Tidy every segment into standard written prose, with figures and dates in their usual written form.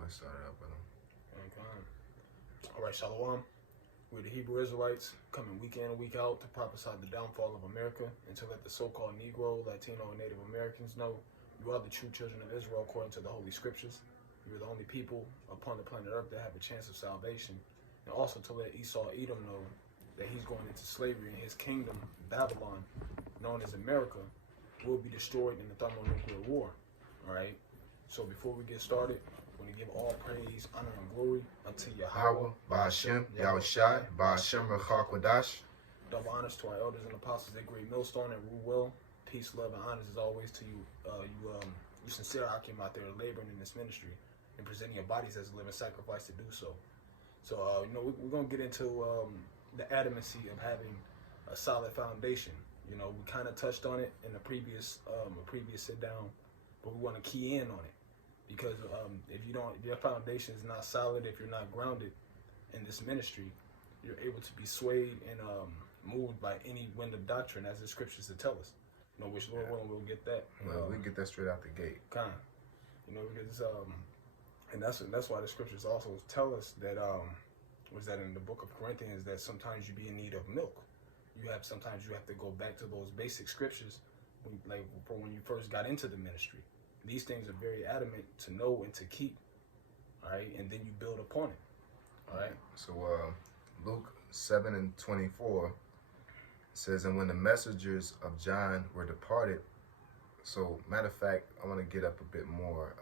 go ahead and start it up with him. Okay. All right, Shalom. We're the Hebrew Israelites coming week in and week out to prophesy the downfall of America and to let the so-called Negro, Latino, and Native Americans know you are the true children of Israel according to the Holy Scriptures. You are the only people upon the planet Earth that have a chance of salvation. And also to let Esau Edom know that he's going into slavery and his kingdom, Babylon, known as America, will be destroyed in the thermonuclear war. All right? So before we get started, we're going to give all praise, honor, and glory unto Yahweh, Ba'ashem, Yahushai, Ba'ashem, Rechakwadash. Double honors to our elders and apostles at Great Millstone and rule well. Peace, love, and honors as always to you, you sincere Akim out there laboring in this ministry and presenting your bodies as a living sacrifice to do so. So, we're going to get into the adamancy of having a solid foundation. We kind of touched on it in the previous sit down, but we want to key in on it. Because if your foundation is not solid, if you're not grounded in this ministry, you're able to be swayed and moved by any wind of doctrine, as the scriptures to tell us. Which Lord willing, we'll get that. Well, we get that straight out the gate. Because and that's why the scriptures also tell us that was that in the book of Corinthians that sometimes you be in need of milk. Sometimes you have to go back to those basic scriptures, for when you first got into the ministry. These things are very adamant to know and to keep, all right? And then you build upon it, all right? So Luke 7:24 says, and when the messengers of John were departed, so matter of fact, I want to get up a bit more.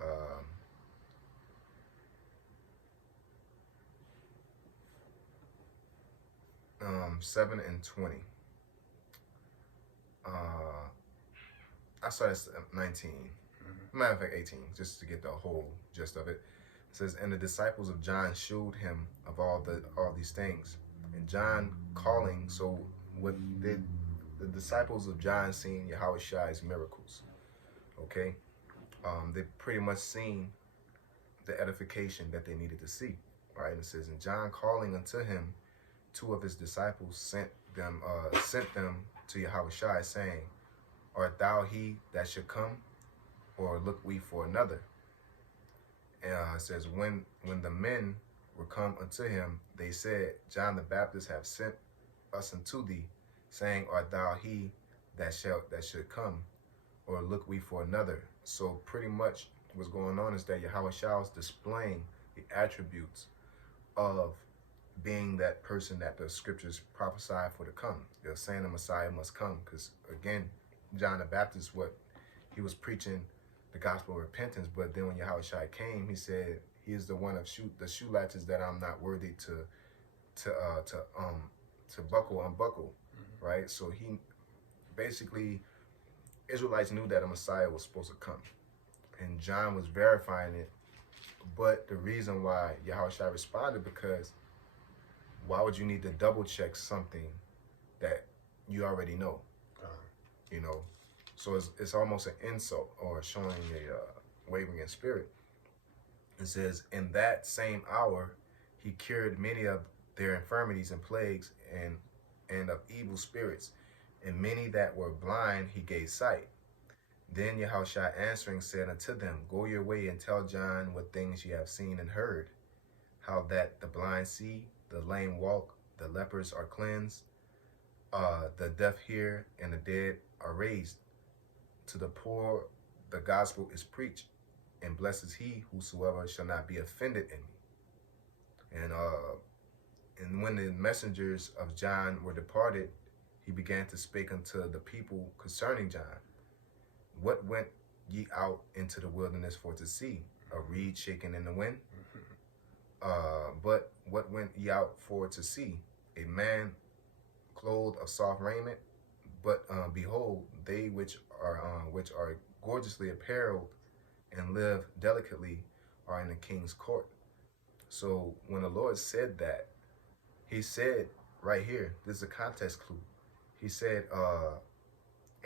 7:20. I started at 19. Matter of fact, 18, just to get the whole gist of it. It says, and the disciples of John showed him of all these things. And John calling, so what did the disciples of John seen Yahushai's miracles? Okay, they pretty much seen the edification that they needed to see, right? And it says, and John calling unto him, two of his disciples sent them to Yahushai, saying, art thou he that should come, or look we for another? And it says, when the men were come unto him, they said, John the Baptist have sent us unto thee, saying, art thou he that should come, or look we for another? So pretty much what's going on is that Yahushua is displaying the attributes of being that person that the scriptures prophesy for to come. They're saying the Messiah must come, because again, John the Baptist, what he was preaching the gospel of repentance, but then when Yahushua came, he said he is the one of the shoe latches that I'm not worthy to unbuckle, right? So he basically, Israelites knew that a Messiah was supposed to come, and John was verifying it. But the reason why Yahushua responded, because why would you need to double check something that you already know? So it's almost an insult or showing a wavering in spirit. It says, in that same hour, he cured many of their infirmities and plagues and of evil spirits, and many that were blind he gave sight. Then Yahushua answering said unto them, go your way and tell John what things ye have seen and heard, how that the blind see, the lame walk, the lepers are cleansed, the deaf hear, and the dead are raised. To the poor the gospel is preached, and blessed is he whosoever shall not be offended in me. And when the messengers of John were departed, he began to speak unto the people concerning John. What went ye out into the wilderness for to see? A reed shaken in the wind? But what went ye out for to see? A man clothed of soft raiment? But behold, they which are gorgeously apparelled and live delicately are in the king's court. So when the Lord said that, he said right here, this is a context clue. He said,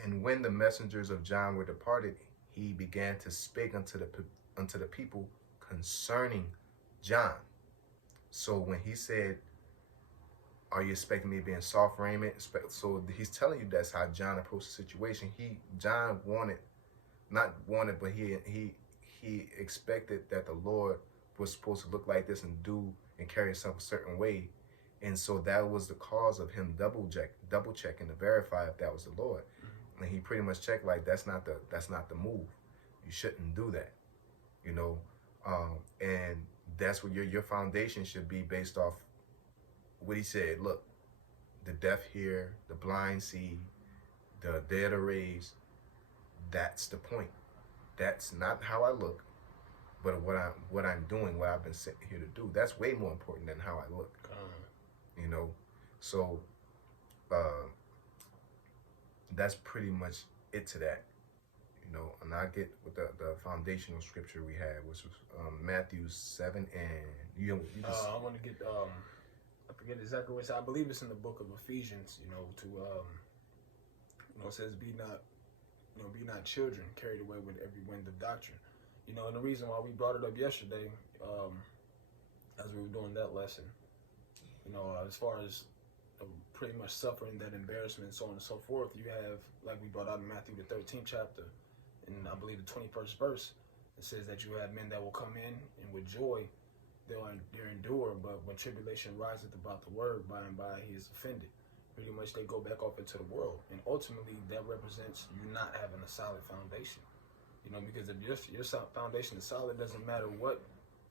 and when the messengers of John were departed, he began to speak unto the people concerning John. So when he said, are you expecting me to be in soft raiment? So he's telling you that's how John approached the situation. John but he expected that the Lord was supposed to look like this and do and carry himself a certain way. And so that was the cause of him double checking to verify if that was the Lord. And he pretty much checked like that's not the move. You shouldn't do that, you know. And that's what your foundation should be based off what he said. Look, the deaf hear, the blind see, the dead are raised. That's the point. That's not how I look, but what I'm doing, what I've been sent here to do. That's way more important than how I look. You know, so that's pretty much it to that. You know, and I get with the foundational scripture we had, which was Matthew 7, and you just I want to get I forget exactly what it's. I believe it's in the book of Ephesians. You know, to it says, be not children carried away with every wind of doctrine. You know, and the reason why we brought it up yesterday, as we were doing that lesson, you know, as far as pretty much suffering that embarrassment and so on and so forth, you have, like we brought out in Matthew the 13th chapter, and I believe the 21st verse, it says that you have men that will come in and with joy they'll endure, but when tribulation riseth about the word, by and by he is offended. Pretty much they go back off into the world, and ultimately that represents you not having a solid foundation. You know, because if your foundation is solid, it doesn't matter what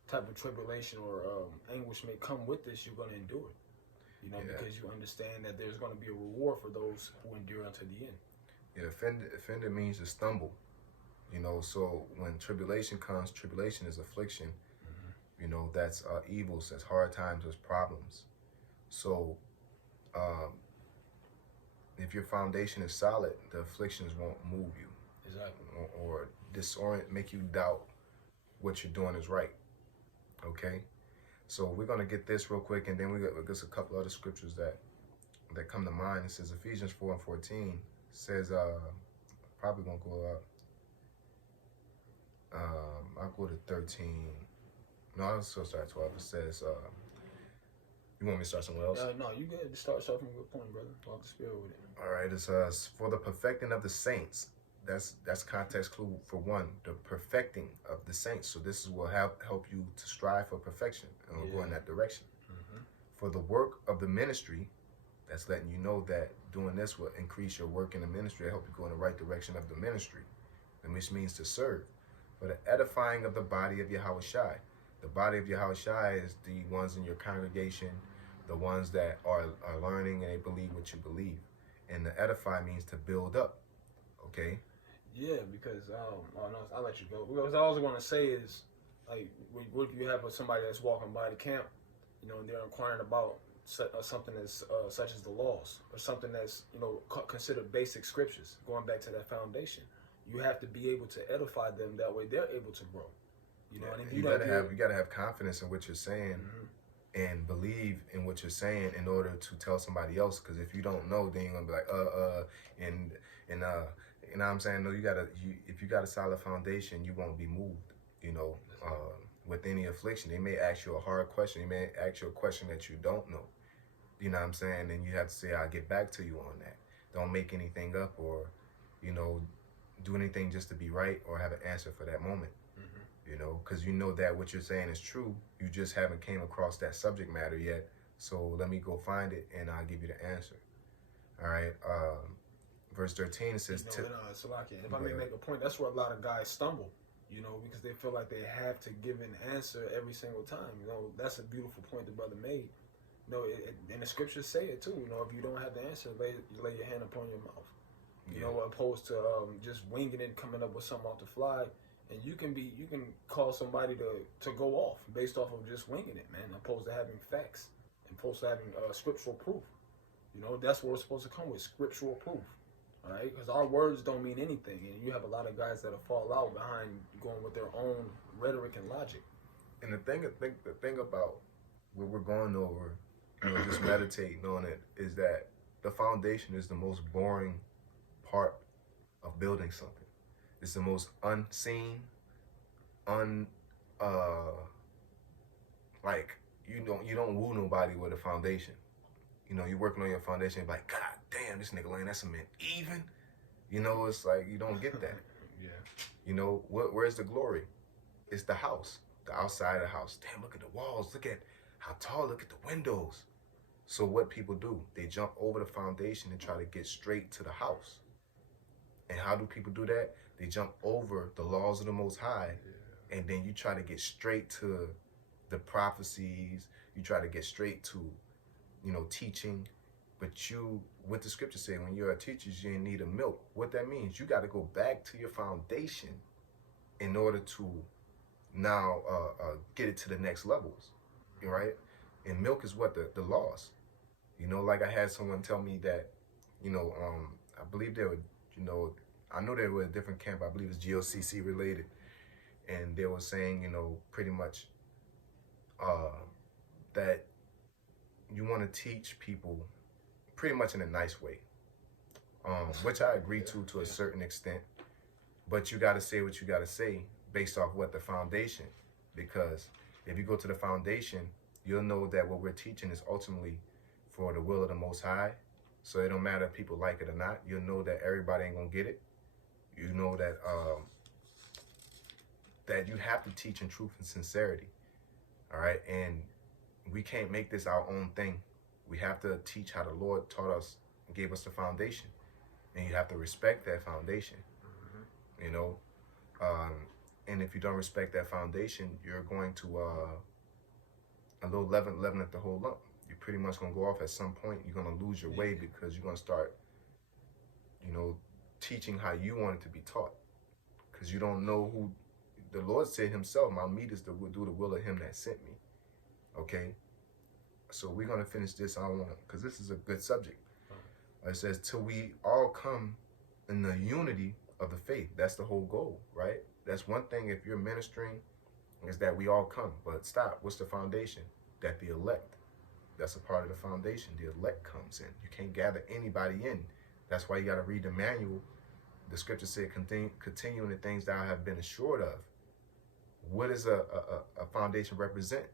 type of tribulation or anguish may come with this, you're going to endure it. You know, because you understand that there's going to be a reward for those who endure unto the end. Yeah, offended means to stumble. You know, so when tribulation comes, tribulation is affliction. You know, that's evils, that's hard times, that's problems. So if your foundation is solid, the afflictions won't move you. Exactly. Or disorient, make you doubt what you're doing is right. Okay? So we're going to get this real quick, and then we got just a couple other scriptures that come to mind. It says Ephesians 4:14 says, probably going to go up. I'll go to 13. No, I'll still start at 12. It says, you want me to start somewhere else? No, you good. Start from a good point, brother. Walk the spirit with it. All right, it's for the perfecting of the saints. That's context clue for one, the perfecting of the saints. So this will help you to strive for perfection, and we'll go in that direction. For the work of the ministry, that's letting you know that doing this will increase your work in the ministry, help you go in the right direction of the ministry, which means to serve. For the edifying of the body of Yahushua. The body of Yahushua is the ones in your congregation, the ones that are learning and they believe what you believe. And the edify means to build up. Okay? Yeah, because I'll let you go. Because all I was going to say is, like, what if you have somebody that's walking by the camp, you know, and they're inquiring about something that's such as the laws, or something that's, you know, considered basic scriptures, going back to that foundation. You have to be able to edify them, that way they're able to grow. You know, and if you gotta have confidence in what you're saying, and believe in what you're saying in order to tell somebody else. Because if you don't know, then you're gonna be like and you know what I'm saying? No, if you got a solid foundation, you won't be moved. You know, with any affliction, they may ask you a hard question. They may ask you a question that you don't know. You know what I'm saying? And you have to say, I'll get back to you on that. Don't make anything up, or, you know, do anything just to be right or have an answer for that moment. You know, because you know that what you're saying is true. You just haven't came across that subject matter yet. So let me go find it, and I'll give you the answer. All right. Verse 13, it says... if I may make a point, that's where a lot of guys stumble, you know, because they feel like they have to give an answer every single time. You know, that's a beautiful point the brother made. You know, and the scriptures say it too. You know, if you don't have the answer, lay your hand upon your mouth. You know, opposed to just winging it, coming up with something off the fly. And you can cause somebody to go off based off of just winging it, man, opposed to having facts, and opposed to having scriptural proof. You know, that's what we're supposed to come with, scriptural proof. All right? Because our words don't mean anything. And you have a lot of guys that'll fall out behind going with their own rhetoric and logic. And the thing about what we're going over, you know, just meditating on it, is that the foundation is the most boring part of building something. It's the most unseen, like you don't woo nobody with a foundation. You know, you're working on your foundation, you're like, God damn, this nigga laying that cement even. You know, it's like you don't get that. Yeah. You know, where's the glory? It's the house. the outside of the house. Damn, look at the walls. Look at how tall. Look at the windows. So what people do, they jump over the foundation and try to get straight to the house. And how do people do that? They jump over the laws of the Most High, and then you try to get straight to the prophecies. You try to get straight to, teaching. But what the scripture say, when you're a teacher, you ain't need a milk. What that means, you got to go back to your foundation in order to now get it to the next levels, right? And milk is what the laws. Like I had someone tell me that, I believe they were, I know they were a different camp. I believe it's GOCC related, and they were saying, pretty much that you want to teach people pretty much in a nice way, which I agree to a certain extent. But you got to say what you got to say based off what the foundation, because if you go to the foundation, you'll know that what we're teaching is ultimately for the will of the Most High. So it don't matter if people like it or not. You'll know that everybody ain't gonna get it. You know that that you have to teach in truth and sincerity. All right, and we can't make this our own thing. We have to teach how the Lord taught us and gave us the foundation, and you have to respect that foundation. And if you don't respect that foundation, you're going to a little leaven at the whole lump. You're pretty much going to go off at some point. You're going to lose your way because you're going to start, teaching how you want it to be taught, because you don't know who. The Lord said himself, my meat is to do the will of him that sent me. Okay? So we're going to finish this on, because this is a good subject. It says, till we all come in the unity of the faith. That's the whole goal, right? That's one thing if you're ministering, is that we all come. But stop. What's the foundation? That the elect. That's a part of the foundation. The elect comes in. You can't gather anybody in. That's why you got to read the manual. The scripture said, continuing the things that I have been assured of. What does a foundation represent?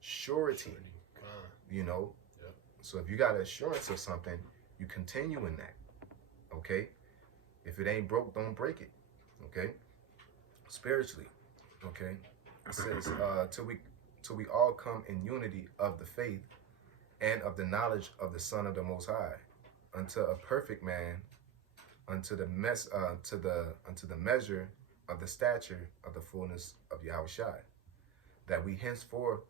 Surety. Yep. So if you got assurance of something, you continue in that. Okay? If it ain't broke, don't break it. Okay? Spiritually. Okay? It says, till we all come in unity of the faith and of the knowledge of the Son of the Most High, unto a perfect man, unto the measure of the stature of the fullness of Yahushua, that we henceforth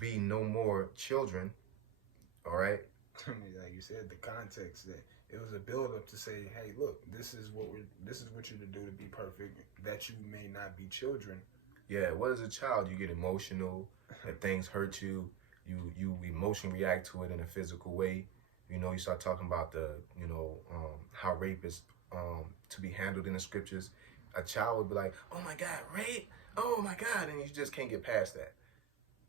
be no more children. All right. Like you said, the context that it was a build up to say, hey, look, this is what you're to do to be perfect, that you may not be children. Yeah, what is a child? You get emotional, and things hurt you. You emotionally react to it in a physical way. You start talking about how rape is to be handled in the scriptures. A child would be like, oh my God, rape, oh my God, and you just can't get past that.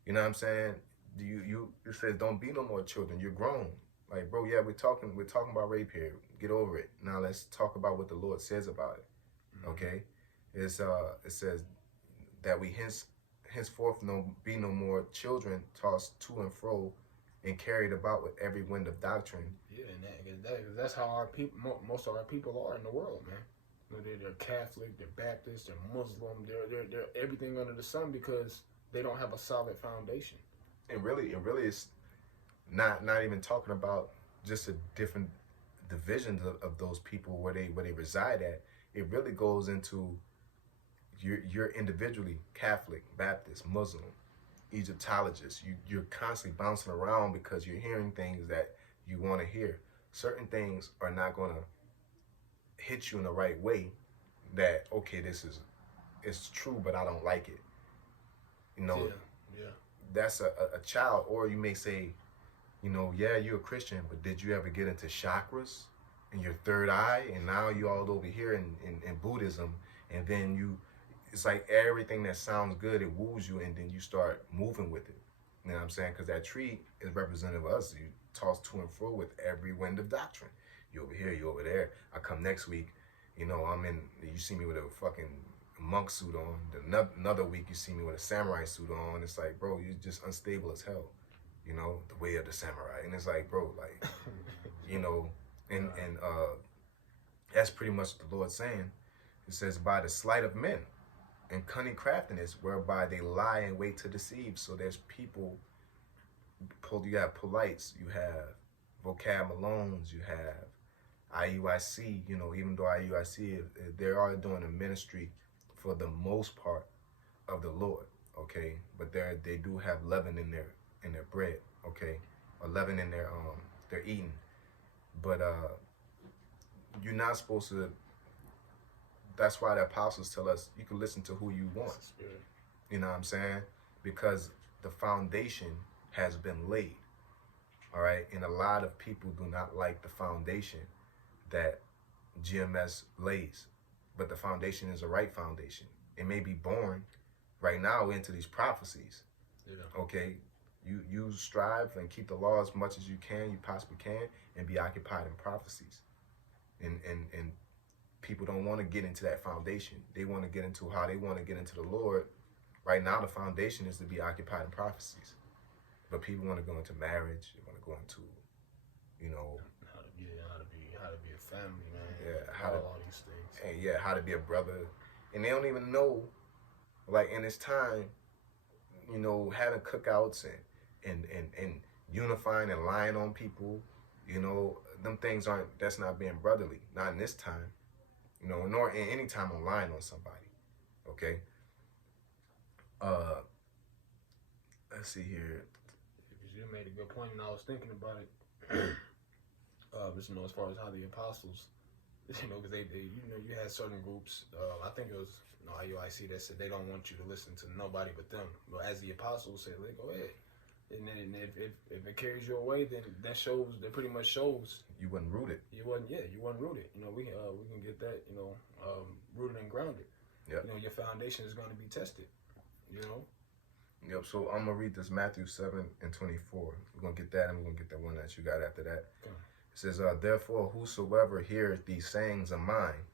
You know what I'm saying? It says don't be no more children. You're grown. Like, bro, yeah, we're talking about rape here. Get over it. Now let's talk about what the Lord says about it. Okay? It says that we henceforth be no more children tossed to and fro and carried about with every wind of doctrine. Yeah, and that's how our people, most of our people are in the world, man. They're Catholic, they're Baptist, they're Muslim, they're everything under the sun because they don't have a solid foundation. And really it's not even talking about just a different divisions of those people where they reside at. It really goes into you're individually Catholic, Baptist, Muslim, Egyptologist. You're constantly bouncing around because you're hearing things that you want to hear. Certain things are not going to hit you in the right way. That okay, it's true, but I don't like it. Yeah. That's a child. Or you may say, yeah, you're a Christian, but did you ever get into chakras in your third eye? And now you all over here in Buddhism, and then it's like everything that sounds good, it woos you, and then you start moving with it. You know what I'm saying? Because that tree is representative of us. You toss to and fro with every wind of doctrine. You over here, you over there. I come next week, you see me with a fucking monk suit on. Another week, you see me with a samurai suit on. It's like, bro, you're just unstable as hell. The way of the samurai. And it's like, bro, like, and that's pretty much what the Lord's saying. It says, by the sleight of men. and cunning craftiness, whereby they lie and wait to deceive. So there's people, you have polites, you have vocab Malones, you have IUIC, you know, even though IUIC, they are doing a ministry for the most part of the Lord, okay? But they do have leaven in their bread, okay? Or leaven in their eating. But you're not supposed to. That's why the apostles tell us you can listen to who you want. You know what I'm saying? Because the foundation has been laid. All right, and a lot of people do not like the foundation that GMS lays, but the foundation is a right foundation. It may be born right now into these prophecies. Yeah. Okay, you strive and keep the law as much as you possibly can, and be occupied in prophecies. And people don't want to get into that foundation. They want to get into how they want to get into the Lord. Right now, the foundation is to be occupied in prophecies. But people want to go into marriage. They want to go into, you know, how to be a family, man. Yeah, all these things. And yeah, how to be a brother, and they don't even know. Like in this time, you know, having cookouts and unifying and lying on people, you know, them things that's not being brotherly. Not in this time, you know, nor in any time I'm lying on somebody. Okay. Let's see here. You made a good point, and I was thinking about it. Just, you know, as far as how the apostles, you know, because they you know, you had certain groups. I think it was, you know, IUIC that said they don't want you to listen to nobody but them. But as the apostles said, they go ahead. And then if it carries you away, then that pretty much shows you wasn't rooted. You wasn't rooted. You know, we can get that, you know, rooted and grounded. Yep. You know, your foundation is going to be tested. You know. Yep. So I'm gonna read this Matthew 7:24. We're gonna get that, and we're gonna get that one that you got after that. Okay. It says, "Therefore, whosoever heareth these sayings of mine,"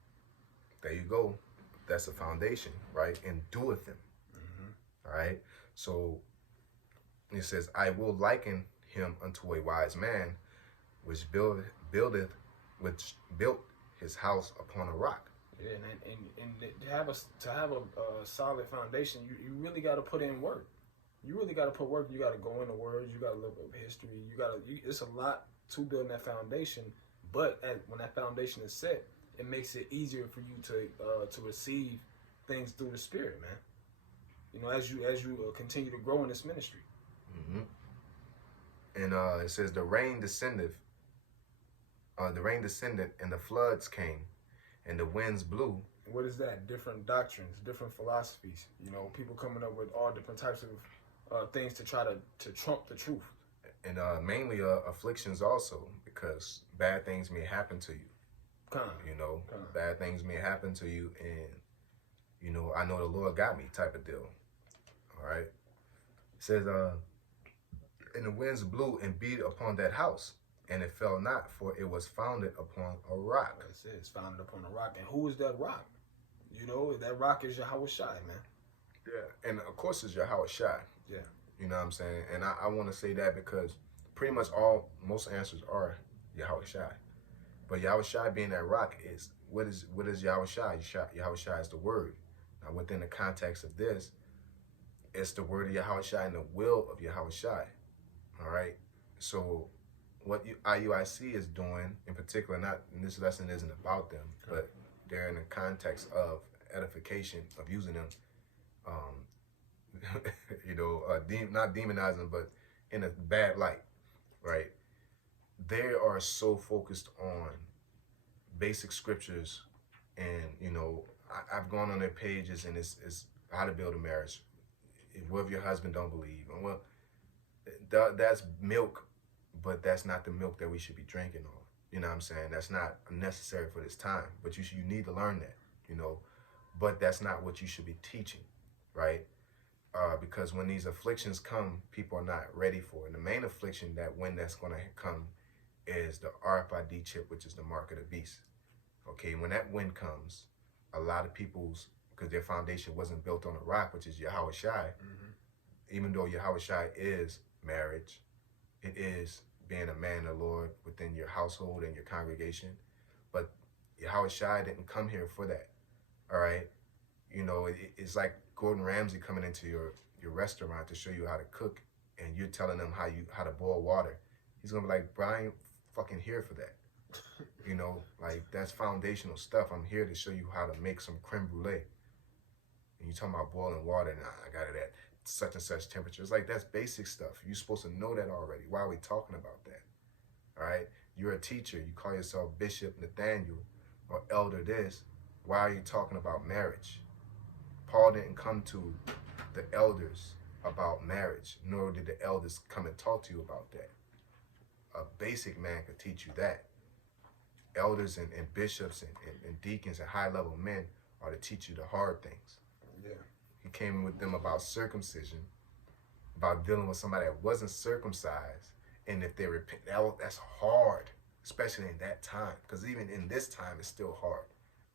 there you go. That's the foundation, right? "And doeth them." Mm-hmm. All right. So it says, "I will liken him unto a wise man, which built his house upon a rock." Yeah, and to have a solid foundation, you really got to put in work. You really got to put work. You got to go into words. You got to look up history. It's a lot to build that foundation. But when that foundation is set, it makes it easier for you to receive things through the Spirit, man. You know, as you continue to grow in this ministry. Mm-hmm. And it says, the rain descended, and the floods came, and the winds blew. What is that? Different doctrines, different philosophies. You know, people coming up with all different types of things to try to trump the truth. And mainly afflictions also, because bad things may happen to you. You know, bad things may happen to you, and, you know, I know the Lord got me type of deal. All right. It says, and the winds blew and beat upon that house, and it fell not, for it was founded upon a rock. That's it. It's founded upon a rock. And who is that rock? You know, that rock is Yahweh Shai, man. Yeah, and of course it's Yahweh Shai. Yeah. You know what I'm saying? And I want to say that because pretty much most answers are Yahweh Shai. But Yahweh Shai being that rock is, what is Yahweh Shai? Yahweh Shai is the word. Now within the context of this, it's the word of Yahweh Shai and the will of Yahweh Shai. All right? So what IUIC is doing in particular, and this lesson isn't about them, but they're in the context of edification, of using them, you know, not demonizing them, but in a bad light, right? They are so focused on basic scriptures, and, you know, I've gone on their pages, and it's how to build a marriage. What if your husband don't believe? And well, that's milk, but that's not the milk that we should be drinking on. You know what I'm saying? That's not necessary for this time, but you need to learn that, you know, but that's not what you should be teaching, right? Because when these afflictions come, people are not ready for it. And the main affliction that's going to come is the RFID chip, which is the mark of the beast. Okay, when that wind comes, a lot of because their foundation wasn't built on a rock, which is Yahweh Shai, even though Yahweh Shai is marriage, it is being a man of the Lord within your household and your congregation. But Yahweh Shai didn't come here for that. All right. You know, it's like Gordon Ramsay coming into your restaurant to show you how to cook, and you're telling them how to boil water. He's gonna be like, Brian, fucking here for that. You know, like that's foundational stuff. I'm here to show you how to make some creme brulee. And you talking about boiling water, nah, I got it at such and such temperature. It's like that's basic stuff. You're supposed to know that already. Why are we talking about that? All right, you're a teacher. You call yourself Bishop Nathaniel or Elder this. Why are you talking about marriage? Paul didn't come to the elders about marriage, nor did the elders come and talk to you about that. A basic man could teach you that. Elders and bishops and deacons and high-level men are to teach you the hard things. Yeah. He came with them about circumcision, about dealing with somebody that wasn't circumcised, and if they repent, that's hard, especially in that time, because even in this time, it's still hard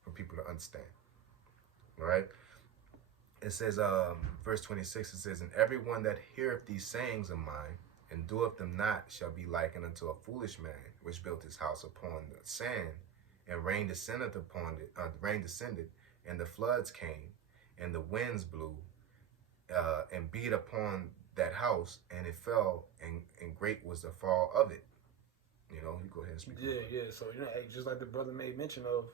for people to understand. All right? It says, verse 26, it says, and everyone that heareth these sayings of mine, and doeth them not, shall be likened unto a foolish man, which built his house upon the sand, and rain descended upon it. Rain descended, and the floods came, and the winds blew, and beat upon that house, and it fell, and great was the fall of it. You know, you go ahead and speak. Yeah. So just like the brother made mention of,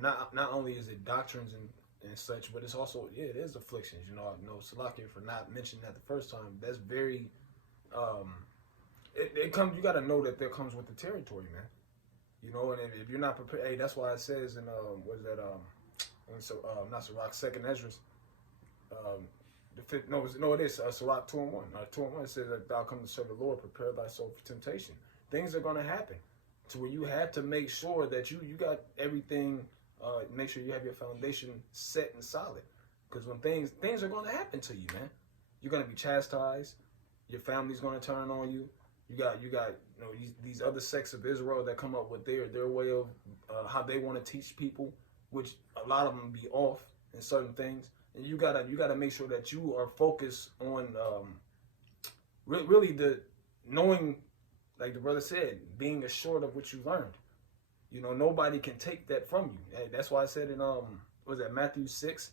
not only is it doctrines and such, but it's also it is afflictions. Salakia for not mentioning that the first time. That's very. It comes. You got to know that comes with the territory, man. And if you're not prepared, hey, that's why it says in what is that? Not Sirach, second Esdras. The fifth, it is Sirach 2:1. 2:1 says that thou come to serve the Lord, prepare thy soul for temptation. Things are going to happen, to where you have to make sure that you got everything. Make sure you have your foundation set and solid, because when things are going to happen to you, man. You're going to be chastised. Your family's going to turn on you. You got these other sects of Israel that come up with their way of how they want to teach people, which a lot of them be off in certain things, and you gotta make sure that you are focused on really the knowing, like the brother said, being assured of what you learned. Nobody can take that from you. Hey, that's why I said in was that Matthew 6?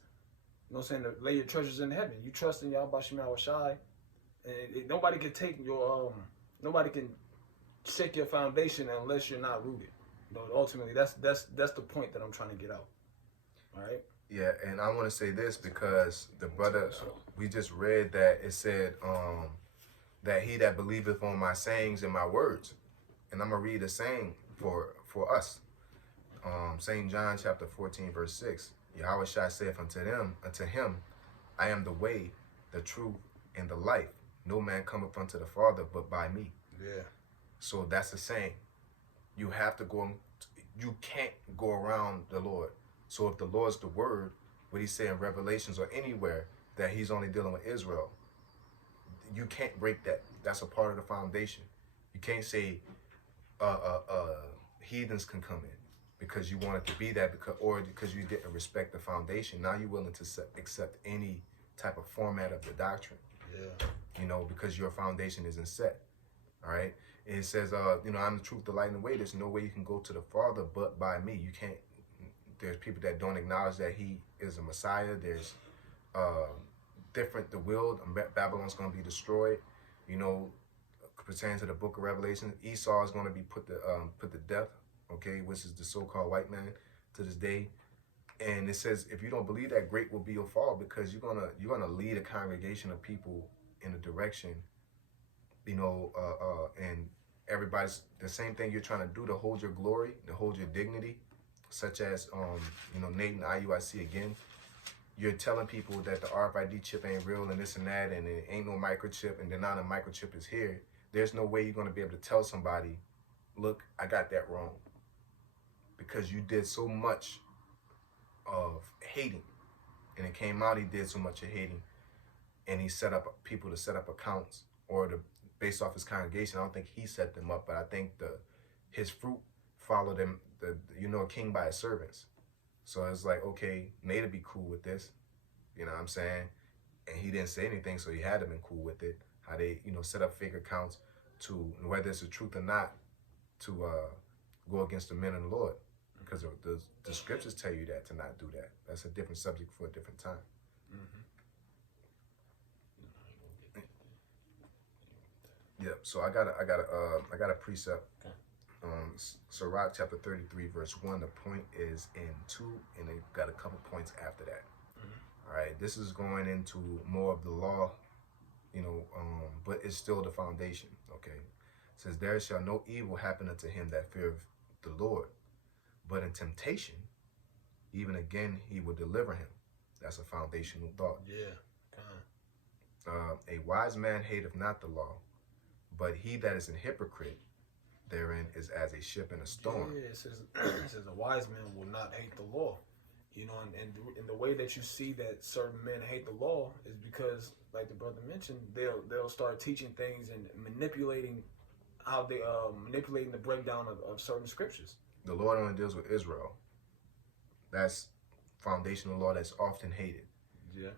Saying to lay your treasures in heaven. You trust in Yahweh Shem Shai, and nobody can take your nobody can shake your foundation unless you're not rooted. Ultimately, that's the point that I'm trying to get out. All right. Yeah, and I want to say this because the brother, we just read that it said that he that believeth on my sayings and my words, and I'm gonna read a saying for us. St. John chapter 14 verse 6. Yahweh Shai saith unto him, I am the way, the truth, and the life. No man cometh unto the Father but by me. Yeah. So that's the saying. You have to go. You can't go around the Lord. So if the Lord's the word, what he say in Revelations or anywhere that he's only dealing with Israel, you can't break that. That's a part of the foundation. You can't say heathens can come in because you want it to be that, because you didn't respect the foundation. Now you're willing to accept any type of format of the doctrine. Yeah. Because your foundation isn't set. All right. And it says, I'm the truth, the light, and the way. There's no way you can go to the Father but by me. You can't. There's people that don't acknowledge that he is a Messiah. There's the will. Babylon's going to be destroyed. Pertaining to the book of Revelation, Esau is going to be put to death. Okay, which is the so-called white man to this day. And it says, if you don't believe that, great will be your fall, because you're gonna lead a congregation of people in a direction, and everybody's the same thing you're trying to do to hold your glory, to hold your dignity, such as Nate and IUIC again. You're telling people that the RFID chip ain't real and this and that, and it ain't no microchip, and then now the microchip is here. There's no way you're gonna be able to tell somebody, look, I got that wrong, because you did so much of hating, and it came out he did so much of hating, and he set up people to set up accounts based off his congregation. I don't think he set them up, but I think his fruit followed him. A king by his servants. So it's like, okay, Nate would be cool with this, you know what I'm saying? And he didn't say anything, so he had to been cool with it. How they set up fake accounts to, whether it's the truth or not, to go against the men of the Lord. because the scriptures tell you that to not do that. That's a different subject for a different time. Yep. So I got a precept. Okay. Sirach chapter 33 verse 1. The point is in 2, and it got a couple points after that. All right. This is going into more of the law, but it's still the foundation. Okay. It says, there shall no evil happen unto him that feareth the Lord, but in temptation, even again he will deliver him. That's a foundational thought. Yeah. A wise man hateth not the law, but he that is an hypocrite therein is as a ship in a storm. Yeah, it says a wise man will not hate the law. And the way that you see that certain men hate the law is because, like the brother mentioned, they'll start teaching things and manipulating how they manipulating the breakdown of certain scriptures. The Lord only deals with Israel. That's foundational law that's often hated. Yeah.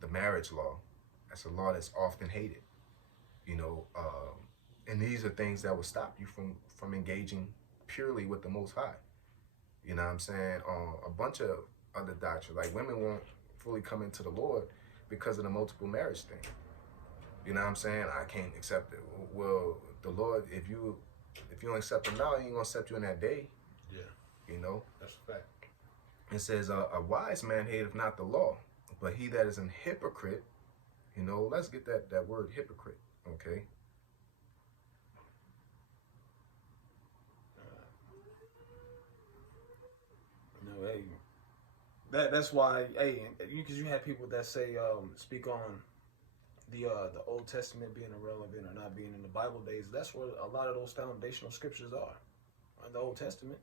The marriage law, that's a law that's often hated. And these are things that will stop you from engaging purely with the Most High. You know what I'm saying? A bunch of other doctrines, like women won't fully come into the Lord because of the multiple marriage thing. You know what I'm saying? I can't accept it. Well, the Lord, if you don't accept him now, he ain't gonna accept you in that day. Yeah. That's a fact. It says, a wise man hateth not the law, but he that is an hypocrite, let's get that word hypocrite, okay? Hey, that's why, because you have people that say, speak on the Old Testament being irrelevant or not being in the Bible days. That's where a lot of those foundational scriptures are, in the Old Testament.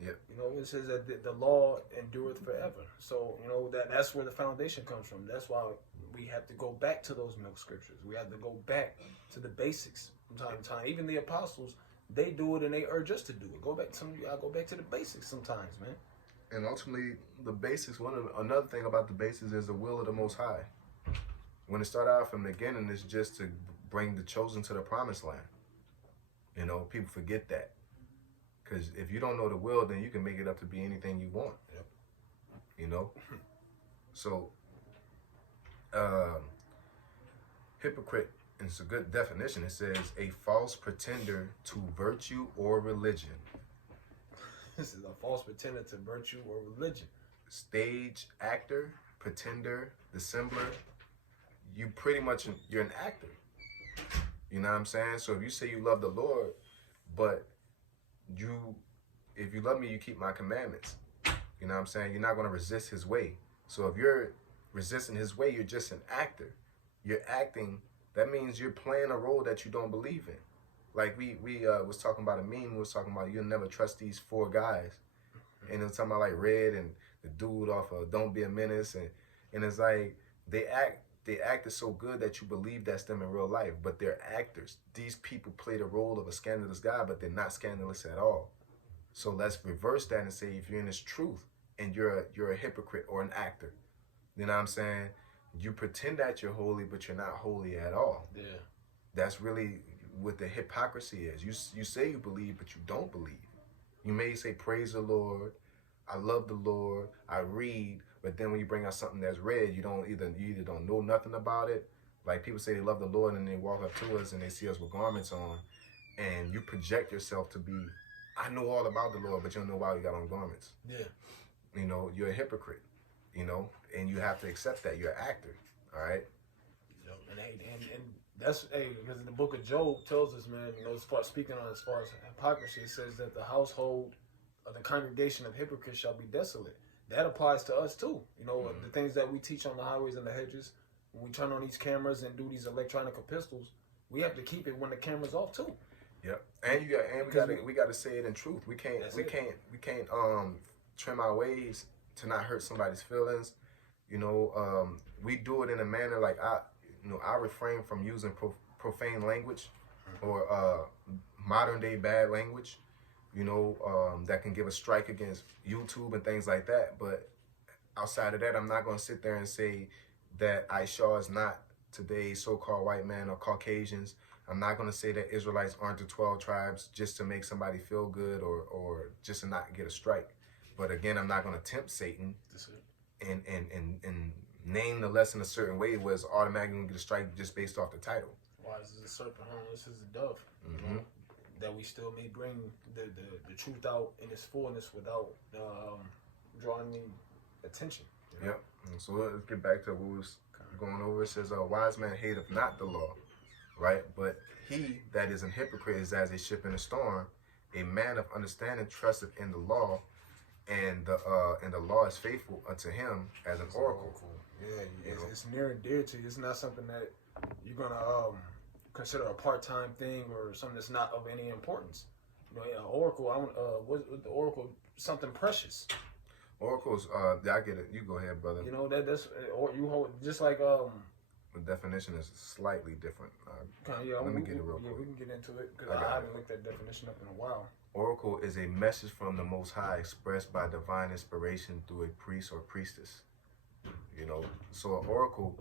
Yep. It says that the law endureth forever. So, that's where the foundation comes from. That's why we have to go back to those milk scriptures. We have to go back to the basics from time to time. Even the apostles, they do it and they urge us to do it. Go back to the basics sometimes, man. And ultimately, the basics, another thing about the basics is the will of the Most High. When it started out from the beginning, it's just to bring the chosen to the promised land. People forget that. Because if you don't know the will, then you can make it up to be anything you want. Yep. So, hypocrite, and it's a good definition. It says, a false pretender to virtue or religion. This is a false pretender to virtue or religion. Stage actor, pretender, dissembler. You're an actor. You know what I'm saying? So if you say you love the Lord, but if you love me, you keep my commandments. You know what I'm saying? You're not going to resist his way. So if you're resisting his way, you're just an actor. You're acting. That means you're playing a role that you don't believe in. Like we was talking about a meme. We was talking about you'll never trust these 4 guys, and it was talking about like Red and the dude off of Don't Be a Menace, and it's like they acted so good that you believe that's them in real life, but they're actors. These people play the role of a scandalous guy, but they're not scandalous at all. So let's reverse that and say if you're in this truth and you're a hypocrite or an actor, you know what I'm saying? You pretend that you're holy, but you're not holy at all. Yeah. That's really what the hypocrisy is. You say you believe, but you don't believe. You may say, praise the Lord, I love the Lord, I read, but then when you bring out something that's read, you either don't know nothing about it. Like people say they love the Lord and they walk up to us and they see us with garments on, and you project yourself to be, I know all about the Lord, but you don't know why you got on garments. Yeah. You're a hypocrite, and you have to accept that. You're an actor, all right? Yep. And that's because in the book of Job tells us, man, as far as hypocrisy, it says that the household of the congregation of hypocrites shall be desolate. That applies to us too. The things that we teach on the highways and the hedges, when we turn on these cameras and do these electronic epistles, we have to keep it when the camera's off too. Yep. And we got to say it in truth. We can't trim our ways to not hurt somebody's feelings. We do it in a manner like I refrain from using profane language or modern day bad language, that can give a strike against YouTube and things like that. But outside of that, I'm not going to sit there and say that Aisha is not today's so-called white man or Caucasians I'm not going to say that Israelites aren't the 12 tribes just to make somebody feel good or just to not get a strike. But again, I'm not going to tempt Satan and name the lesson a certain way where it's automatically going to get a strike just based off the title. Wise as a serpent, harmless as a dove. You know, that we still may bring the truth out in its fullness without drawing any attention. You know? Yep. And so let's get back to what we was going over. It says, a wise man hateth not the law, right? But he that is an hypocrite is as a ship in a storm. A man of understanding trusteth in the law, and the law is faithful unto him as an oracle. Yeah, it's near and dear to you. It's not something that you're gonna consider a part-time thing or something that's not of any importance. You know, oracle. What the oracle? Something precious. Oracles. I get it. You go ahead, brother. You know that's or you hold just like The definition is slightly different. let me get it real quick. We can get into it because I haven't looked that definition up in a while. Oracle is a message from the Most High expressed by divine inspiration through a priest or priestess. You know, so an oracle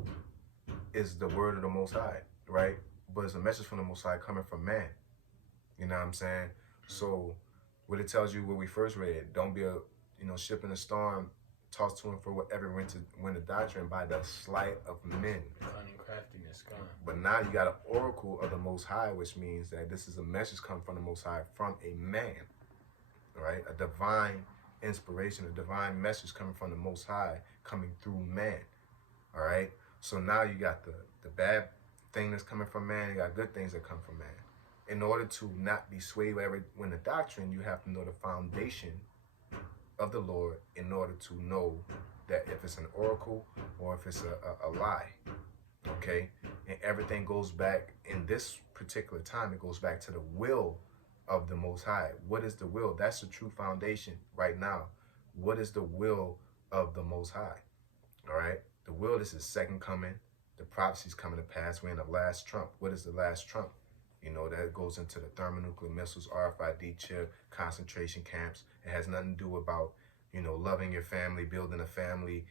is the word of the Most High, right? But it's a message from the Most High coming from man. You know what I'm saying? So what it tells you when we first read it, don't be a ship in a storm, tossed to and fro whatever win the doctrine by the sleight of men. Cunning craftiness, gone. But now you got an oracle of the Most High, which means that this is a message come from the Most High from a man, right? A divine inspiration, a divine message coming from the Most High, coming through man, all right? So now you got the bad thing that's coming from man, you got good things that come from man. In order to not be swayed when the doctrine, you have to know the foundation of the Lord in order to know that if it's an oracle or if it's a lie, okay? And everything goes back, in this particular time, it goes back to the will of the Most High. What is the will? That's the true foundation right now. What is the will of the Most High? All right? The will is his second coming. The prophecy's coming to pass. We're in the last trump. What is the last trump? You know, that goes into the thermonuclear missiles, RFID chip, concentration camps. It has nothing to do about, loving your family, building a family,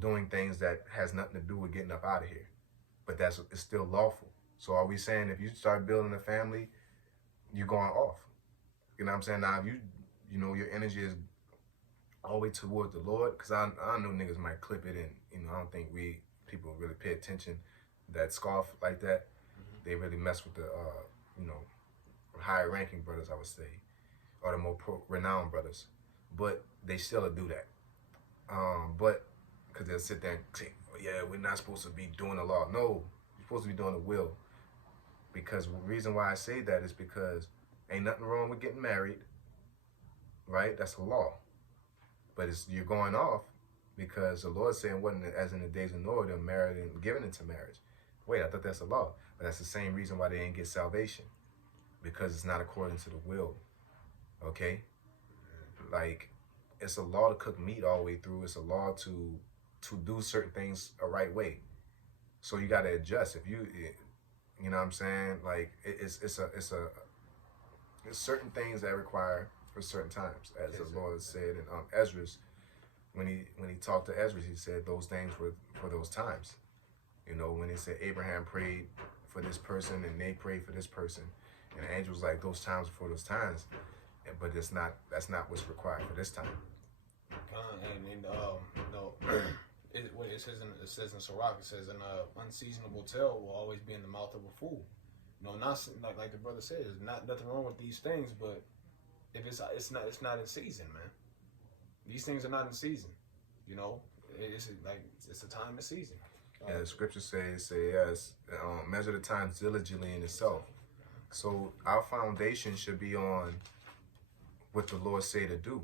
doing things that has nothing to do with getting up out of here. But it's still lawful. So are we saying if you start building a family, you're going off? You know what I'm saying? Now, if your energy is all the way toward the Lord, because I know niggas might clip it and, I don't think people really pay attention that scoff like that. They really mess with the, higher ranking brothers, I would say, or the more renowned brothers. But they still do that. But because they'll sit there and say, oh, yeah, we're not supposed to be doing the law. No, you're supposed to be doing the will. Because the reason why I say that is because ain't nothing wrong with getting married, right? That's a law. But you're going off because the Lord saying, wasn't as in the days of Noah, they're married and given into marriage. Wait, I thought that's a law. But that's the same reason why they didn't get salvation. Because it's not according to the will. Okay? Like, it's a law to cook meat all the way through. It's a law to do certain things a right way. So you got to adjust. If you know what I'm saying? Like, it's certain things that require for certain times. As the Lord said in Ezra's, when he talked to Ezra, he said those things were for those times. When he said Abraham prayed for this person and they prayed for this person, and the angel was like, those times are for those times, but that's not what's required for this time. It says in Sirach, it says an unseasonable tale will always be in the mouth of a fool. Not like the brother said, there's nothing wrong with these things, but if it's not in season, man. These things are not in season. It's a time and season. Yeah, the scriptures say yes, measure the times diligently in itself. So our foundation should be on what the Lord say to do,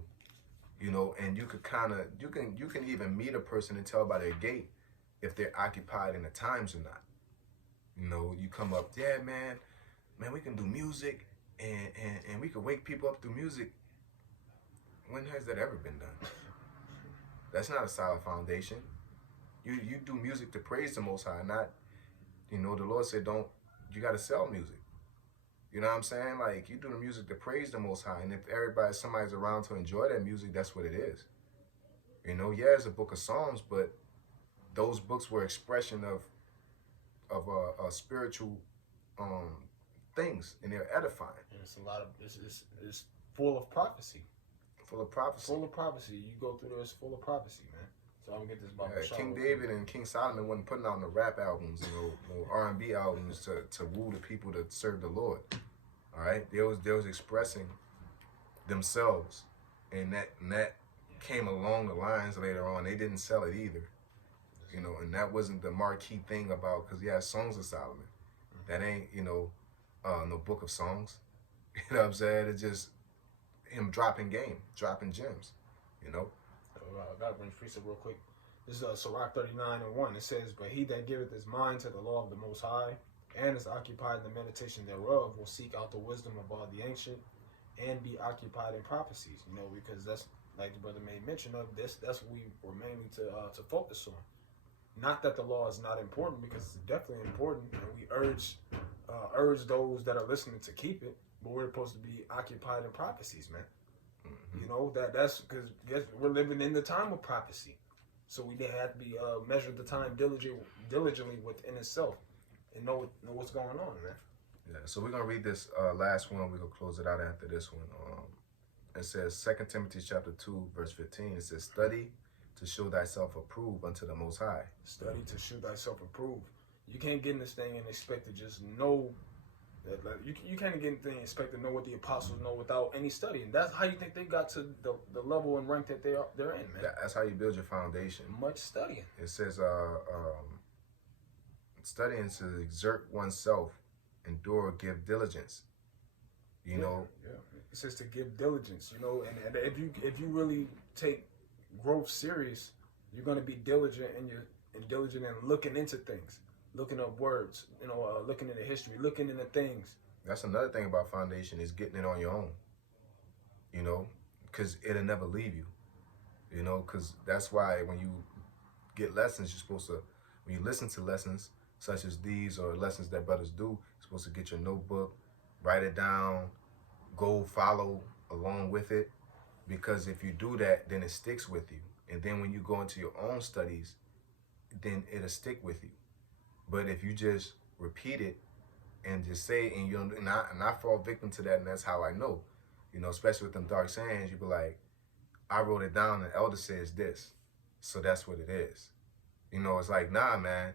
and you could you can even meet a person and tell by their gait if they're occupied in the times or not. You come up, yeah, man, we can do music and we can wake people up through music. When has that ever been done? That's not a solid foundation. You do music to praise the Most High, not, the Lord said you got to sell music. You know what I'm saying? Like, you do the music to praise the Most High, and if somebody's around to enjoy that music, that's what it is. Yeah, it's a book of Psalms, but those books were expression spiritual things, and they're edifying. And it's a lot of it's full of prophecy. Full of prophecy. Full of prophecy. You go through there, it's full of prophecy, man. So I'm gonna get this about King David and King Solomon wasn't putting out no rap albums and no R&B albums to woo the people to serve the Lord. All right, they was expressing themselves, and that came along the lines later on. They didn't sell it either, and that wasn't the marquee thing about, because he has Songs of Solomon. That ain't no Book of Songs. You know what I'm saying? It's just him dropping gems. I gotta bring precept real quick. This is Sirach 39:1. It says, "But he that giveth his mind to the law of the Most High, and is occupied in the meditation thereof, will seek out the wisdom of all the ancient, and be occupied in prophecies." Because that's, like the brother made mention of, that's what we were mainly to focus on. Not that the law is not important, because it's definitely important, and we urge those that are listening to keep it. But we're supposed to be occupied in prophecies, man. That's because we're living in the time of prophecy, so we have to be measure the time diligently within itself, and know what's going on, man. Yeah. So we're gonna read this last one. We're gonna close it out after this one. It says 2 Timothy chapter 2 verse 15. It says, "Study to show thyself approved unto the Most High." Study to show thyself approved. You can't get in this thing and expect to just know. You can't get anything and expect to know what the apostles know without any study, and that's how you think they got to the level and rank that they're in, man. That's how you build your foundation. Much studying. It says, studying to exert oneself, endure, give diligence. Yeah. It says to give diligence. And if you really take growth serious, you're going to be diligent and diligent in looking into things. Looking up words, looking into history, looking into things. That's another thing about foundation, is getting it on your own. Because it'll never leave you. Because that's why when you get lessons, you're supposed to, when you listen to lessons such as these or lessons that brothers do, you're supposed to get your notebook, write it down, go follow along with it. Because if you do that, then it sticks with you. And then when you go into your own studies, then it'll stick with you. But if you just repeat it and just say it, and I fall victim to that, and that's how I know, especially with them dark sayings, you be like, I wrote it down, and the elder says this, so that's what it is. It's like, nah, man,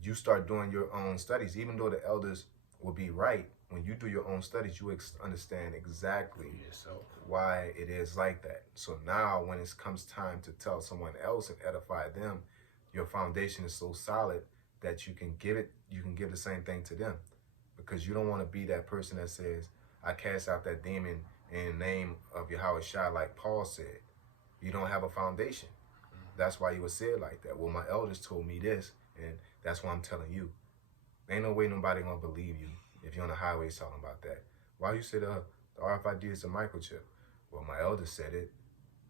you start doing your own studies. Even though the elders will be right, when you do your own studies, you understand exactly why it is like that. So now when it comes time to tell someone else and edify them, your foundation is so solid that you can give the same thing to them, because you don't want to be that person that says, I cast out that demon in the name of Yahweh Shai, like Paul said. You don't have a foundation. That's why you would say it like that. Well, my elders told me this, and that's why I'm telling you. Ain't no way nobody gonna believe you if you're on the highway talking about that. Why you say the RFID is a microchip? Well, my elders said it.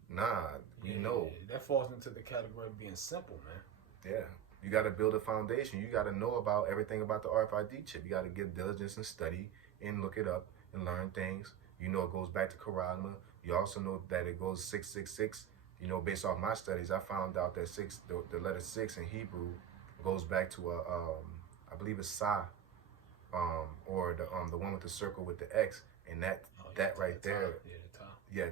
Nah, we know. That falls into the category of being simple, man. Yeah. You got to build a foundation. You got to know about everything about the RFID chip. You got to give diligence and study and look it up and learn things. It goes back to Charagma. You also know that it goes 666. Based off my studies, I found out that the letter 6 in Hebrew goes back to I believe it's Sa, or the one with the circle with the X, and that right there,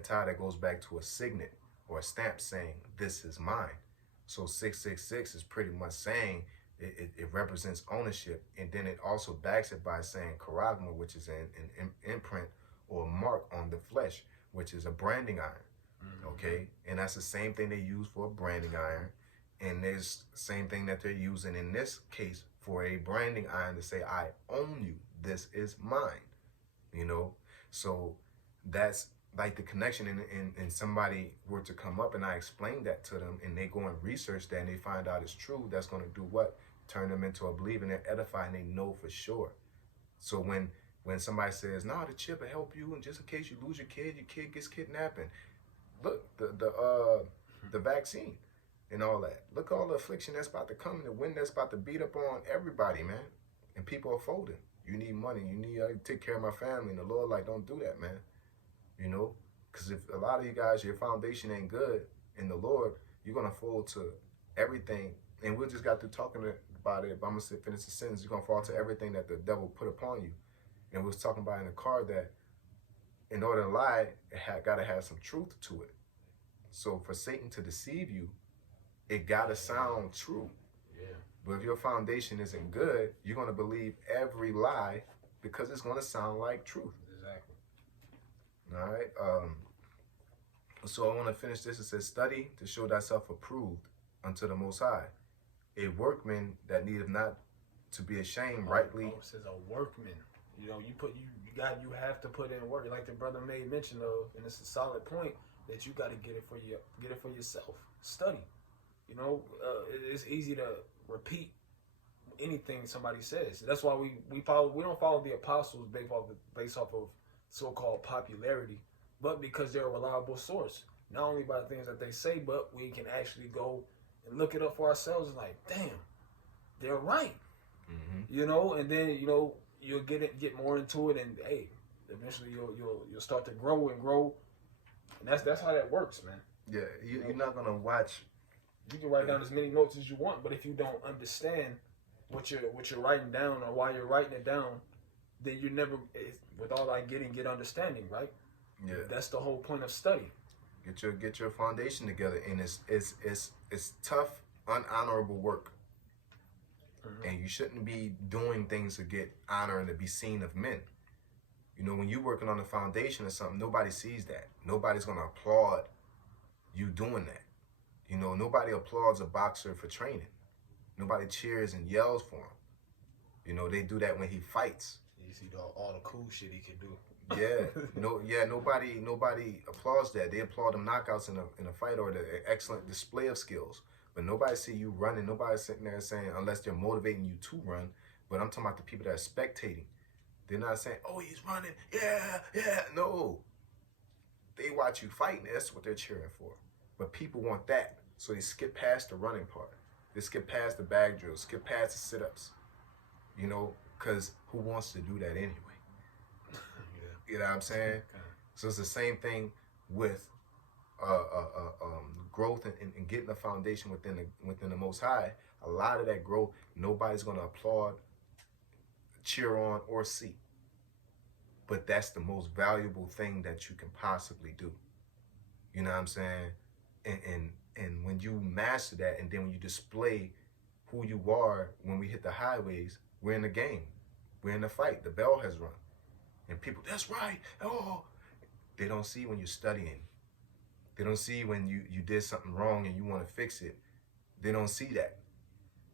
Ta, that goes back to a signet or a stamp saying, this is mine. So 666 is pretty much saying it represents ownership, and then it also backs it by saying Charagma, which is an imprint or mark on the flesh, which is a branding iron. Okay, and that's the same thing they use for a branding iron, and there's the same thing that they're using in this case for a branding iron to say, I own you, this is mine. So that's like the connection, and somebody were to come up and I explain that to them, and they go and research that and they find out it's true, that's going to do what? Turn them into a believer, and they're edified, and they know for sure. So when somebody says, no, the chip will help you, and just in case you lose your kid gets kidnapped, and look, the vaccine and all that. Look, all the affliction that's about to come, and the wind that's about to beat up on everybody, man. And people are folding. You need money. You need to take care of my family. And the Lord, like, don't do that, man. Because if a lot of you guys, your foundation ain't good in the Lord, you're going to fold to everything. And we just got through talking about it, but I'm going to finish the sentence. You're going to fall to everything that the devil put upon you. And we was talking about in the car that in order to lie, it got to have some truth to it. So for Satan to deceive you, it got to sound true. Yeah. But if your foundation isn't good, you're going to believe every lie because it's going to sound like truth. Exactly. All right. So I want to finish this. It says, study to show thyself approved unto the Most High, a workman that needeth not to be ashamed, rightly. It says a workman. You know, you have to put in work, like the brother made mention of, and it's a solid point that you got to get it for yourself. Study. You know, it's easy to repeat anything somebody says. That's why we don't follow the apostles based off of so-called popularity, but because they're a reliable source. Not only by the things that they say, but we can actually go and look it up for ourselves and like, damn, they're right. Mm-hmm. You know, and then, you know, you'll get more into it, and hey, eventually you'll start to grow, and that's how that works, man. Yeah, you're not gonna watch. You can write down as many notes as you want, but if you don't understand what you're writing down or why you're writing it down, then you never, with all that get understanding, right? Yeah, that's the whole point of study. Get your foundation together, and it's tough, unhonorable work. Mm-hmm. And you shouldn't be doing things to get honor and to be seen of men. You know, when you're working on the foundation or something, nobody sees that. Nobody's gonna applaud you doing that. You know, nobody applauds a boxer for training. Nobody cheers and yells for him. You know, they do that when he fights. You see all the cool shit he can do. Nobody applauds that. They applaud the knockouts in a fight or the excellent display of skills. But nobody see you running. Nobody's sitting there saying, unless they're motivating you to run. But I'm talking about the people that are spectating. They're not saying, oh, he's running. Yeah. No. They watch you fight, and that's what they're cheering for. But people want that. So they skip past the running part. They skip past the bag drills, skip past the sit-ups. You know, because who wants to do that anyway? You know what I'm saying? Okay. So it's the same thing with growth and getting a foundation within the Most High. A lot of that growth, nobody's going to applaud, cheer on, or see. But that's the most valuable thing that you can possibly do. You know what I'm saying? And when you master that, and then when you display who you are, when we hit the highways, we're in the game. We're in the fight. The bell has run. And people, that's right. Oh, they don't see when you're studying. They don't see when you did something wrong and you want to fix it. They don't see that.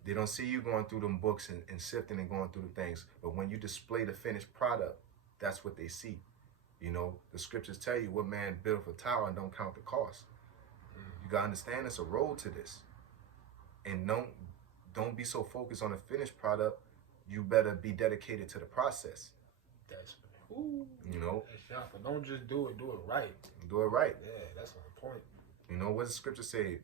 They don't see you going through them books and sifting and going through the things. But when you display the finished product, that's what they see. You know, the scriptures tell you what man built a tower and don't count the cost. You gotta understand it's a road to this. And don't be so focused on the finished product. You better be dedicated to the process. That's ooh, you know. Don't just do it right. Do it right. Yeah, that's my point. You know what the scripture say?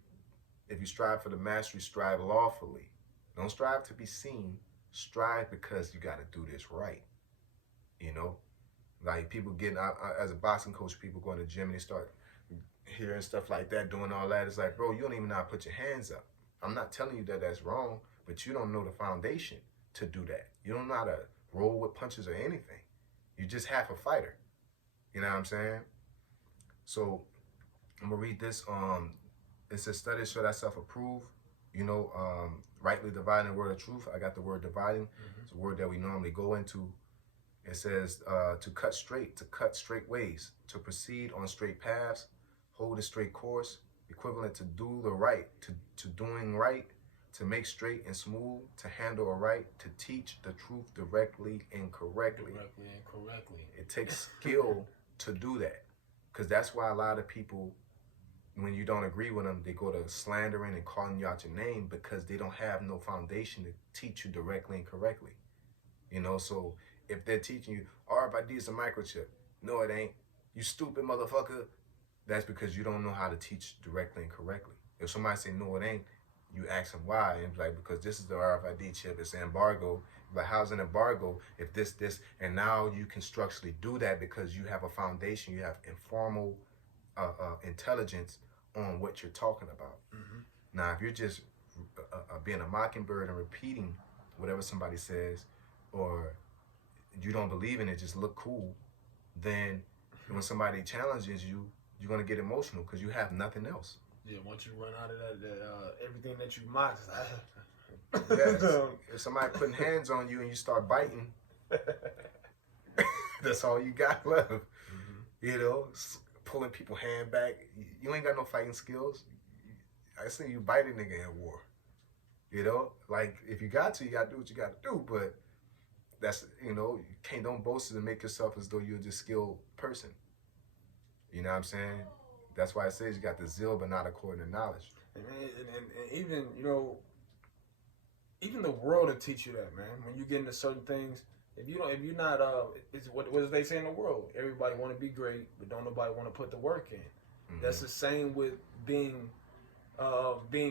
If you strive for the mastery, strive lawfully. Don't strive to be seen. Strive because you got to do this right. You know, like people getting out as a boxing coach, people going to the gym and they start hearing stuff like that, doing all that. It's like, bro, you don't even know how to put your hands up. I'm not telling you that that's wrong, but you don't know the foundation to do that. You don't know how to roll with punches or anything. You're just half a fighter. You know what I'm saying? So I'm gonna read this. It says, study to show thyself approved. You know, rightly dividing the word of truth. I got the word dividing. Mm-hmm. It's a word that we normally go into. It says to cut straight ways, to proceed on straight paths, hold a straight course, equivalent to do the right, to doing right, to make straight and smooth, to handle aright, to teach the truth directly and correctly. It takes skill to do that, because that's why a lot of people, when you don't agree with them, they go to slandering and calling you out your name because they don't have no foundation to teach you directly and correctly. You know, so if they're teaching you, RFID is a microchip. No, it ain't. You stupid motherfucker. That's because you don't know how to teach directly and correctly. If somebody say, no, it ain't, you ask them why, and like, because this is the RFID chip, it's an embargo. But how's an embargo if this, and now you can structurally do that because you have a foundation, you have informal intelligence on what you're talking about. Mm-hmm. Now, if you're just being a mockingbird and repeating whatever somebody says, or you don't believe in it, just look cool, then when somebody challenges you, you're gonna get emotional because you have nothing else. Yeah, once you run out of that everything that you mock, Yes. If somebody putting hands on you and you start biting, that's all you got left. You know, pulling people hand back. You ain't got no fighting skills. I see you bite a nigga in war. You know, like if you got to, you gotta do what you gotta do. But that's, you know, you don't boast and make yourself as though you're just skilled person. You know what I'm saying? That's why it says you got the zeal, but not according to knowledge. And even, you know, even the world will teach you that, man. When you get into certain things, if you're not, it's what do they say in the world? Everybody want to be great, but don't nobody want to put the work in. Mm-hmm. That's the same with being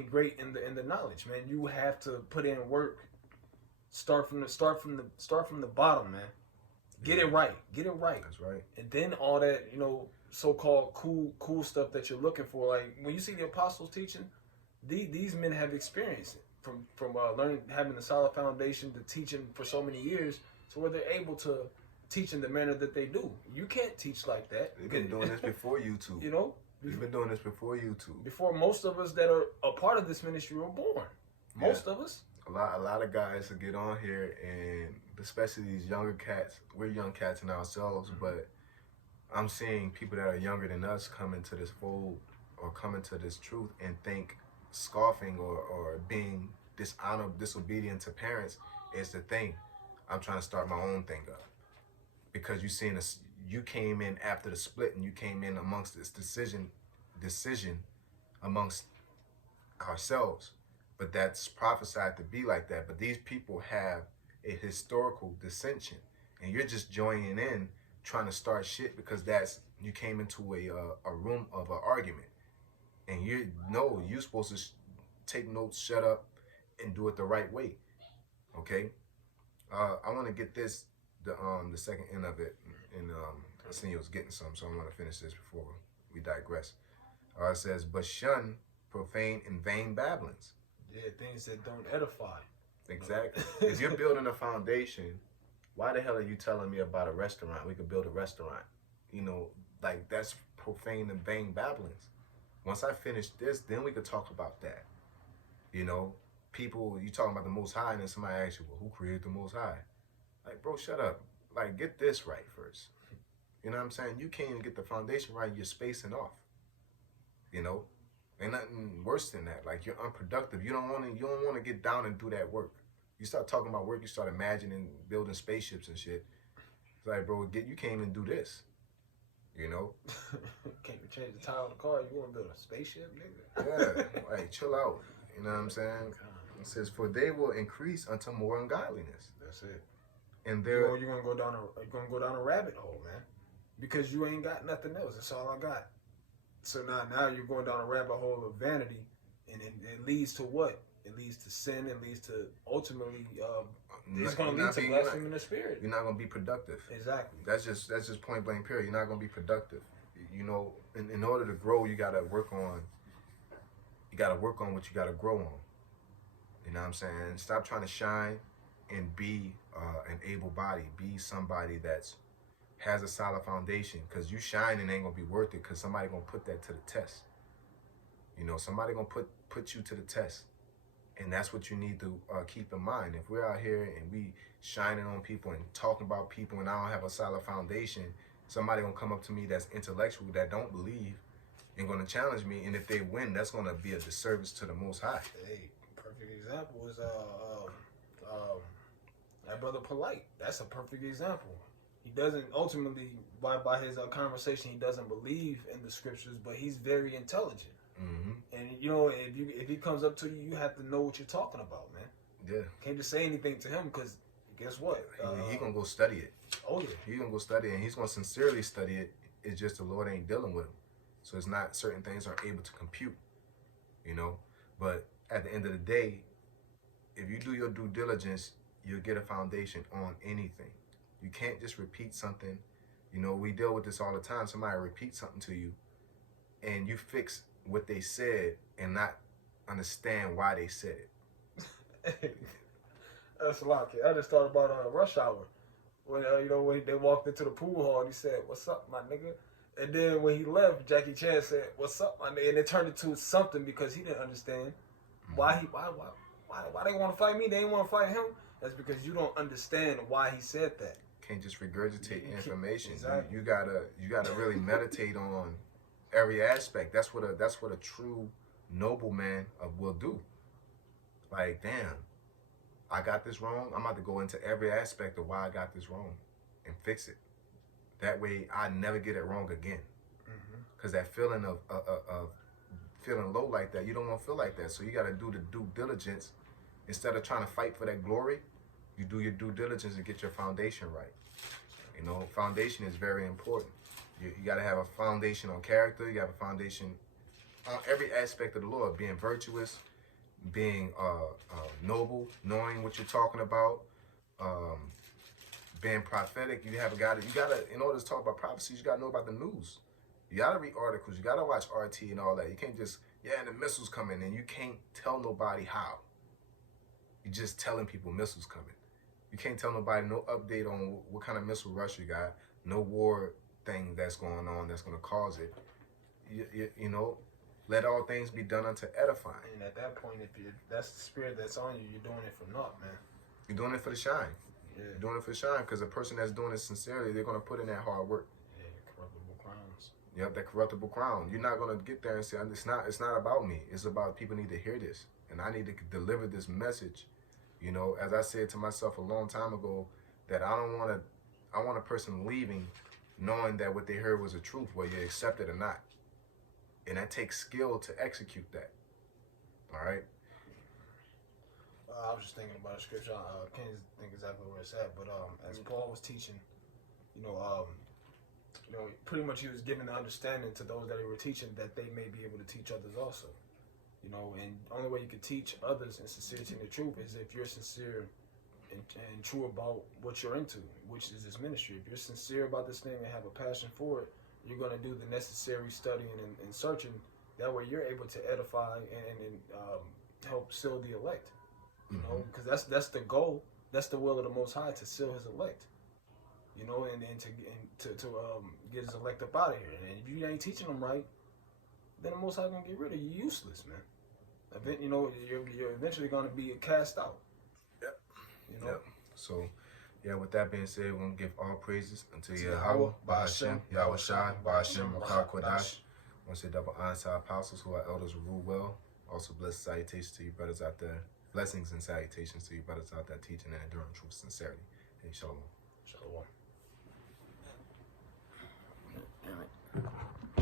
great in the knowledge, man. You have to put in work. Start from the bottom, man. Get it right. That's right. And then all that, you know, so-called cool stuff that you're looking for. Like when you see the apostles teaching, these men have experience from learning, having a solid foundation to teaching for so many years, to where they're able to teach in the manner that they do. You can't teach like that. They've been doing this before YouTube. You know, they've been doing this before YouTube. Before most of us that are a part of this ministry were born. Most of us. A lot of guys will get on here, and especially these younger cats. We're young cats in ourselves, but I'm seeing people that are younger than us come into this fold or come into this truth and think scoffing or being disobedient to parents is the thing. I'm trying to start my own thing up because you came in after the split, and you came in amongst this decision amongst ourselves. But that's prophesied to be like that. But these people have a historical dissension, and you're just joining in, trying to start shit because you came into a room of an argument, and you're supposed to take notes, shut up, and do it the right way. Okay, I want to get the second end of it, and Arsenio was getting some, so I want to finish this before we digress. It says, but shun profane and vain babblings. Yeah, things that don't edify. Exactly. If you're building a foundation, why the hell are you telling me about a restaurant? We could build a restaurant. You know, like that's profane and vain babblings. Once I finish this, then we could talk about that. You know, people, you talking about the Most High, and then somebody asks you, well, who created the Most High? Like, bro, shut up. Like, get this right first. You know what I'm saying? You can't even get the foundation right, you're spacing off. You know? Ain't nothing worse than that. Like, you're unproductive. You don't want to get down and do that work. You start talking about work, you start imagining building spaceships and shit. It's like, bro, you can't even do this. You know? Can't even change the tire on the car. You want to build a spaceship, nigga? Yeah. Like, chill out. You know what I'm saying? It says, for they will increase unto more ungodliness. That's it. And you're gonna go down a rabbit hole, man. Because you ain't got nothing else. That's all I got. So now you're going down a rabbit hole of vanity, and it leads to what? It leads to sin. It leads to ultimately, it's going to lead to blaspheming the spirit. You're not going to be productive. Exactly. That's just point blank period. You're not going to be productive. You know, in order to grow, you got to work on what you got to grow on. You know what I'm saying? Stop trying to shine and be an able body. Be somebody has a solid foundation, because you shining ain't gonna be worth it, because somebody gonna put that to the test. You know, somebody gonna put you to the test, and that's what you need to keep in mind. If we're out here and we shining on people and talking about people, and I don't have a solid foundation, somebody gonna come up to me that's intellectual, that don't believe, and gonna challenge me, and if they win, that's gonna be a disservice to the Most High. Hey, perfect example is that brother Polite. That's a perfect example. He doesn't ultimately, by his conversation, he doesn't believe in the scriptures, but he's very intelligent. Mm-hmm. And you know, if he comes up to you, you have to know what you're talking about, man. Yeah. Can't just say anything to him, because guess what? He gonna go study it. Oh yeah. He gonna go study it, and he's gonna sincerely study it. It's just the Lord ain't dealing with him, so it's not, certain things aren't able to compute. You know, but at the end of the day, if you do your due diligence, you'll get a foundation on anything. You can't just repeat something. You know, we deal with this all the time. Somebody repeats something to you, and you fix what they said and not understand why they said it. That's a lot, kid. I just thought about Rush Hour. When when they walked into the pool hall and he said, "What's up, my nigga?" And then when he left, Jackie Chan said, "What's up, my nigga?" And it turned into something because he didn't understand why they want to fight me. They didn't want to fight him. That's because you don't understand why he said that. Can't just regurgitate information. Exactly. You gotta really meditate on every aspect. That's what a true nobleman will do. Like, damn, I got this wrong. I'm about to go into every aspect of why I got this wrong and fix it. That way, I never get it wrong again. Because that feeling of feeling low like that, you don't want to feel like that. So you got to do the due diligence. Instead of trying to fight for that glory, you do your due diligence and get your foundation right. You know, foundation is very important. You got to have a foundation on character. You have a foundation on every aspect of the Lord, being virtuous, being noble, knowing what you're talking about, being prophetic. You gotta, in order to talk about prophecies, you gotta know about the news. You gotta read articles. You gotta watch RT and all that. You can't just, and the missiles coming, and you can't tell nobody how. You're just telling people missiles coming. You can't tell nobody no update on what kind of missile rush you got, no war thing that's going on that's gonna cause it. You know, let all things be done unto edifying. And at that point, if that's the spirit that's on you, you're doing it for naught, man. You're doing it for the shine. Yeah. You're doing it for the shine, because a person that's doing it sincerely, they're gonna put in that hard work. Yeah, corruptible crowns. Yep, that corruptible crown. You're not gonna get there and say, it's not about me. It's about people need to hear this, and I need to deliver this message. You know, as I said to myself a long time ago, that I want a person leaving knowing that what they heard was the truth, whether you accept it or not. And that takes skill to execute that. All right? I was just thinking about a scripture. I can't think exactly where it's at, but as Paul was teaching, pretty much he was giving the understanding to those that he were teaching that they may be able to teach others also. You know, and the only way you can teach others in sincerity and the truth is if you're sincere and true about what you're into, which is this ministry. If you're sincere about this thing and have a passion for it, you're going to do the necessary studying and searching. That way you're able to edify and help seal the elect. You know, because that's the goal. That's the will of the Most High, to seal His elect. You know, and to get His elect up out of here. And if you ain't teaching them right, then the Most High gonna get rid of you. Useless, man. You know, you're eventually gonna be cast out. Yep. You know. Yep. So, yeah. With that being said, we're gonna give all praises unto Yahweh, Ba'ashem, Yahweh Shai, Ba'ashem, Rakah Kodash. I want to say double honor to our apostles who are elders who rule well. Also, blessed salutations to you brothers out there. Blessings and salutations to you brothers out there teaching and enduring truth with sincerity. Hey, shalom. Shalom. Damn it.